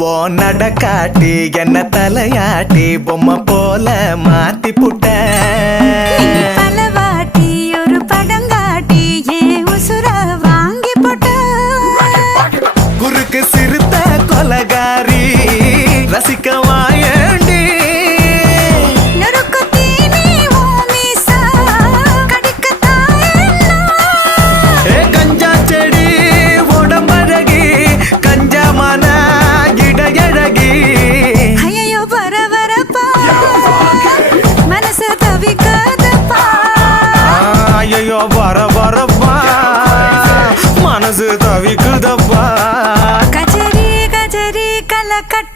ஓ நடக்காட்டி என்ன தலையாட்டி பொம்மை போல மாத்தி புட்ட பலவாட்டி ஒரு படங்காட்டி ஏன் உசுர வாங்கி போட்ட குறுக்கு சிறுத்த கொலகாரி ரசிக்க வாயண்டி கஞ்சா செடி உடம்பழகி கஞ்சா மன இடையழகி ஐயோ பரபரப்பா மனசு தவிக்காதப்பா ஐயோ பரபரப்பா மனசு தவிக்குதப்பா கஜரி கஜரி கலகட